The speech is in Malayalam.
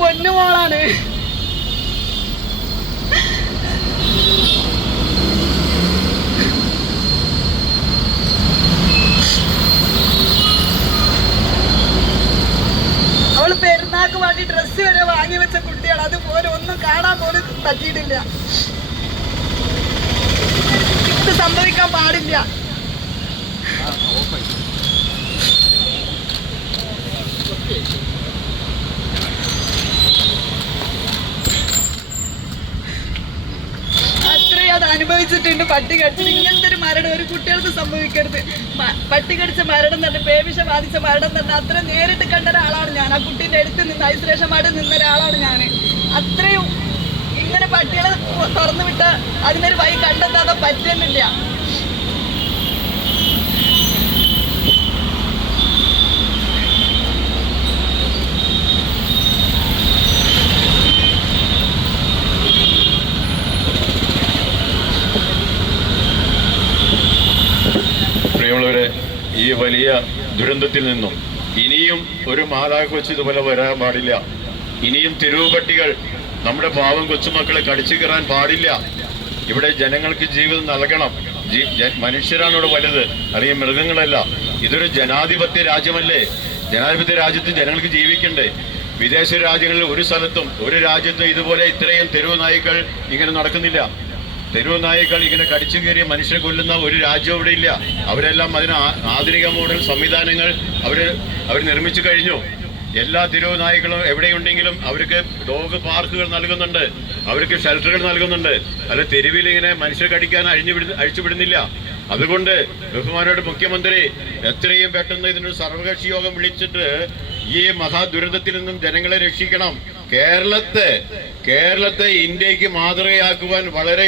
പൊന്നുമോളാണ്. അവള് പെരുന്നാക്ക് വേണ്ടി ഡ്രസ്സ് വരെ വാങ്ങി വെച്ച കുട്ടിയാണ്. അതുപോലെ ഒന്നും കാണാൻ പോലും പറ്റിയിട്ടില്ല. ഇത് സംഭവിക്കാൻ പാടില്ല. അത്രയും അത് അനുഭവിച്ചിട്ടുണ്ട്. പട്ടി കടിച്ചിട്ട് ഇങ്ങനത്തെ ഒരു മരണം ഒരു കുട്ടികൾക്ക് സംഭവിക്കരുത്. പട്ടി കടിച്ച മരണം തന്നെ, പേവിഷ ബാധിച്ച മരണം തന്നെ അത്ര നേരിട്ട് കണ്ട ഒരാളാണ് ഞാൻ. ആ കുട്ടീൻ്റെ അടുത്ത് നിന്ന് ഐസൊലേഷൻ വാർഡിൽ നിന്ന ഒരാളാണ് ഞാൻ. അത്രയും ഇങ്ങനെ പട്ടികളെ തുറന്നു വിട്ട് അതിനൊരു വഴി കണ്ടെത്താതെ പറ്റുന്നില്ല. പ്രിയമുള്ളവരെ, ഈ വലിയ ദുരന്തത്തിൽ നിന്നും ഇനിയും ഒരു മാതാകൊച്ച് ഇതുപോലെ വരാൻ പാടില്ല. ഇനിയും തെരുവ് പട്ടികൾ നമ്മുടെ പാവം കൊച്ചുമക്കളെ കടിച്ചു കയറാൻ പാടില്ല. ഇവിടെ ജനങ്ങൾക്ക് ജീവിതം നൽകണം. മനുഷ്യരാണ് ഇവിടെ വലുത്, അല്ലെങ്കിൽ മൃഗങ്ങളല്ല. ഇതൊരു ജനാധിപത്യ രാജ്യമല്ലേ? ജനാധിപത്യ രാജ്യത്ത് ജനങ്ങൾക്ക് ജീവിക്കണ്ടേ? വിദേശ രാജ്യങ്ങളിൽ ഒരു സ്ഥലത്തും ഒരു രാജ്യത്തും ഇതുപോലെ ഇത്രയും തെരുവ് നായ്ക്കൾ ഇങ്ങനെ നടക്കുന്നില്ല. തെരുവ് നായ്ക്കൾ ഇങ്ങനെ കടിച്ചു കയറിയ മനുഷ്യരെ കൊല്ലുന്ന ഒരു രാജ്യം ഇവിടെ ഇല്ല. അവരെല്ലാം അതിന് ആധുനിക മോഡൽ സംവിധാനങ്ങൾ അവർ നിർമ്മിച്ചു കഴിഞ്ഞു. എല്ലാ തെരുവ് നായ്ക്കളും എവിടെയുണ്ടെങ്കിലും അവർക്ക് ഡോഗ് പാർക്കുകൾ നൽകുന്നുണ്ട്, അവർക്ക് ഷെൽട്ടറുകൾ നൽകുന്നുണ്ട്. അല്ല തെരുവിൽ ഇങ്ങനെ മനുഷ്യരെ കടിക്കാൻ അഴിച്ചുവിടുന്നില്ല. അതുകൊണ്ട് ബഹുമാനോട് മുഖ്യമന്ത്രി എത്രയും പെട്ടെന്ന് ഇതിനൊരു സർവകക്ഷി യോഗം വിളിച്ചിട്ട് ഈ മഹാദുരന്തത്തിൽ നിന്നും ജനങ്ങളെ രക്ഷിക്കണം. കേരളത്തെ ഇന്ത്യക്ക് മാതൃകയാക്കുവാൻ വളരെ